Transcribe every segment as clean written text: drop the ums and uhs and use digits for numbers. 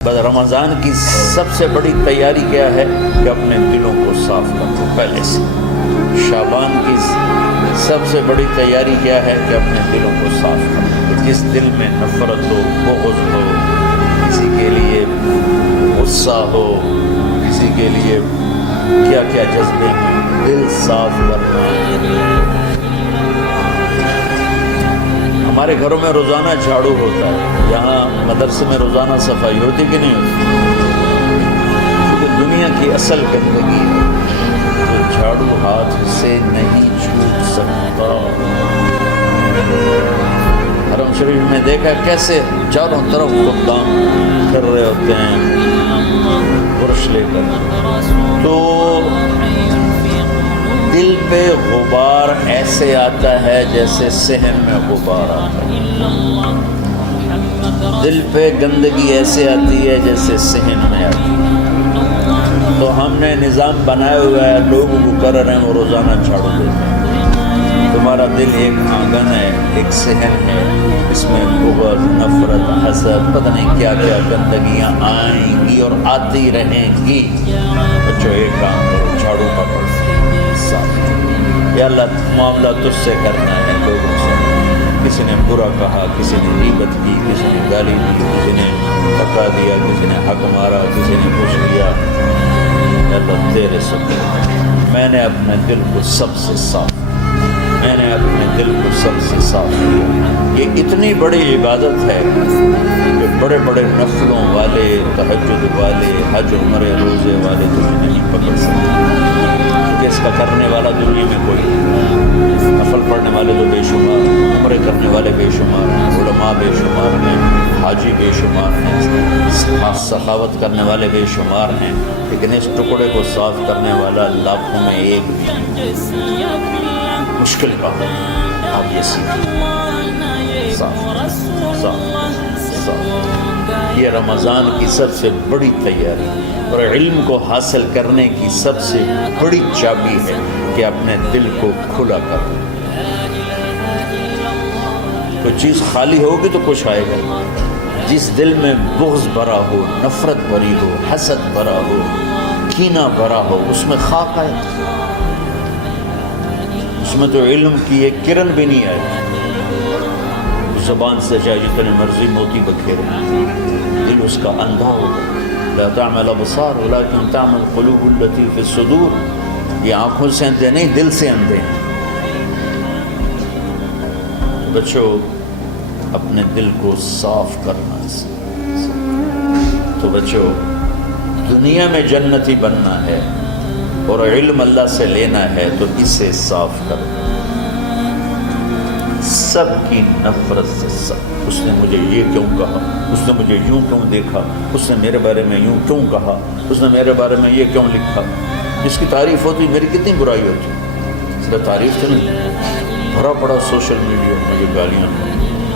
بس رمضان کی سب سے بڑی تیاری کیا ہے کہ اپنے دلوں کو صاف کر دو پہلے سے۔ شعبان کی سب سے بڑی تیاری کیا ہے کہ اپنے دلوں کو صاف کر دو۔ جس دل میں نفرت ہو، بغض ہو، کسی کے لیے غصہ ہو، کسی کے لیے کیا کیا جذبے ہیں، دل صاف کرنا۔ ہمارے گھروں میں روزانہ جھاڑو ہوتا ہے، یہاں مدرسے میں روزانہ صفائی ہوتی کہ نہیں ہوتی؟ کیونکہ دنیا کی اصل گندگی ہے جو جھاڑو ہاتھ سے نہیں چھوٹ سکتا۔ حرم شریف میں دیکھا کیسے چاروں طرف خدام کر رہے ہوتے ہیں برش لے کر، تو دل پہ غبار ایسے آتا ہے جیسے صحن میں غبار آتا ہے، دل پہ گندگی ایسے آتی ہے جیسے صحن میں آتی ہے۔ تو ہم نے نظام بنایا ہوا ہے، لوگ مقرر ہیں وہ روزانہ جھاڑو دیتے ہیں۔ تمہارا دل ایک آنگن ہے، ایک صحن ہے، اس میں بغض، نفرت، حسد، پتہ نہیں کیا کیا گندگیاں آئیں گی اور آتی رہیں گی۔ بچوں ایک کام کرو، جھاڑو پکڑو صاف۔ یا اللہ معاملہ تجھ سے کرنا ہے، لوگوں سے کسی نے برا کہا، کسی نے غیبت کی، کسی نے گالی دی، کسی نے دھکا دیا، کسی نے حق مارا، کسی نے کچھ کیا، یا اللہ تیرے سبب میں نے اپنے دل کو سب سے صاف، میں نے اپنے دل کو سب سے صاف کیا۔ یہ اتنی بڑی عبادت ہے کہ بڑے بڑے نفلوں والے، تہجد والے، حج عمرے روزے والے تجھے نہیں پکڑ سکتے، کیونکہ اس کا کرنے والا دنیا میں کوئی نہیں۔ نفل پڑھنے والے تو بے شمار ہیں، عمرے کرنے والے بے شمار ہیں، علماء بے شمار ہیں، حاجی بے شمار ہیں، سخاوت کرنے والے بے شمار ہیں، لیکن اس ٹکڑے کو صاف کرنے والا لاکھوں میں ایک بھی نہیں۔ مشکل کام ہے، آپ یہ سیکھیں، صاف صاف صاف۔ یہ رمضان کی سب سے بڑی تیاری اور علم کو حاصل کرنے کی سب سے بڑی چابی ہے کہ اپنے دل کو کھلا کر۔ کوئی چیز خالی ہوگی تو کچھ آئے گا۔ جس دل میں بغض بھرا ہو، نفرت بھری ہو، حسد بھرا ہو، کینہ بھرا ہو، اس میں خاک آئے، اس میں تو علم کی ایک کرن بھی نہیں آئی۔ زبان سے چاہے جتنے مرضی موتی بکھیرے، دل اس کا اندھا ہوگا۔ لا تعمل ابصار ولكن تعمل قلوب التي في الصدور۔ یہ آنکھوں سے اندھے نہیں، دل سے اندھے ہیں۔ بچوں اپنے دل کو صاف کرنا ہے۔ تو بچوں دنیا میں جنتی بننا ہے اور علم اللہ سے لینا ہے تو اسے صاف کرو۔ سب کی نفرت سے، سب، اس نے مجھے یہ کیوں کہا، اس نے مجھے یوں کیوں دیکھا، اس نے میرے بارے میں یوں کیوں کہا، اس نے میرے بارے میں یہ کیوں لکھا۔ جس کی تعریف ہوتی میری کتنی برائی ہوتی، اس کا تعریف تو نہیں، بھرا پڑا سوشل میڈیا مجھے گالیاں۔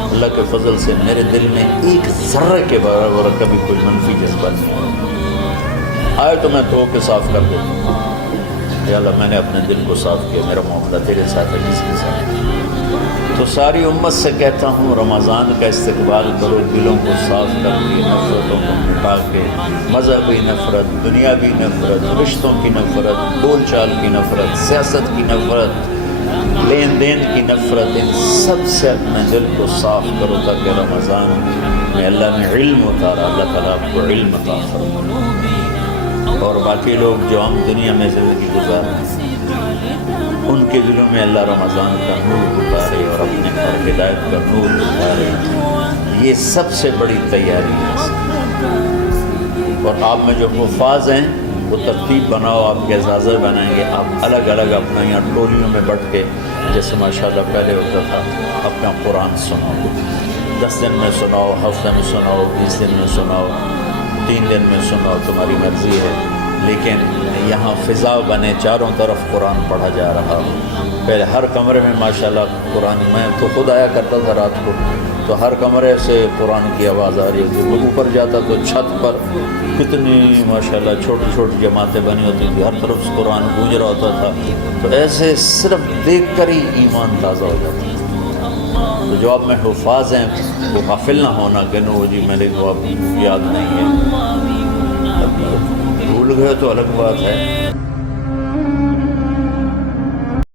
اللہ کے فضل سے میرے دل میں ایک ذرے کے برابر کبھی کوئی منفی جذبہ نہیں آئے تو میں دھو کے صاف کر دیتا ہوں۔ یا اللہ میں نے اپنے دل کو صاف کیا، میرا معاملہ تیرے ساتھ ہے، کسی کے ساتھ۔ تو ساری امت سے کہتا ہوں رمضان کا استقبال کرو، دلوں کو صاف کر کے، نفرتوں کو مٹا کے، مذہبی نفرت، دنیاوی نفرت، رشتوں کی نفرت، بول چال کی نفرت، سیاست کی نفرت، لین دین کی نفرت، ان سب سے اپنے دل کو صاف کرو تاکہ رمضان میں اللہ نے علم اتارا، اللہ تعالیٰ آپ کو علم عطا فرمائے، اور باقی لوگ جو ہم دنیا میں زندگی گزار رہے ہیں ان کے دلوں میں اللہ رمضان کا نور اتارے اور اپنے پر ہدایت کا نور اتارے۔ یہ سب سے بڑی تیاری ہے۔ اور آپ میں جو حفاظ ہیں وہ ترتیب بناؤ، آپ کے اعزازہ بنائیں گے، آپ الگ الگ اپنا یہاں ٹولیوں میں بٹ کے، جیسے ماشاءاللہ پہلے ہوتا تھا، اپنا قرآن سناؤ، 10 دن میں سناؤ، ہفتہ میں سناؤ، 20 دن میں سناؤ، 3 دن میں سناؤ، تمہاری مرضی ہے، لیکن یہاں فضا بنے، چاروں طرف قرآن پڑھا جا رہا ہو۔ پہلے ہر کمرے میں ماشاءاللہ قرآن، میں تو خود آیا کرتا تھا رات کو، تو ہر کمرے سے قرآن کی آواز آ رہی ہوتی، وہ اوپر جاتا تو چھت پر کتنی ماشاءاللہ چھوٹی چھوٹی جماعتیں بنی ہوتی تھیں، ہر طرف سے قرآن گونج رہا ہوتا تھا، تو ایسے صرف دیکھ کر ہی ایمان تازہ ہو جاتا تھا۔ تو جو آپ میں حفاظ ہیں وہ غافل نہ ہونا کہ نو جی میرے کو اب یاد نہیں ہے، اب بھول گئے تو الگ بات ہے۔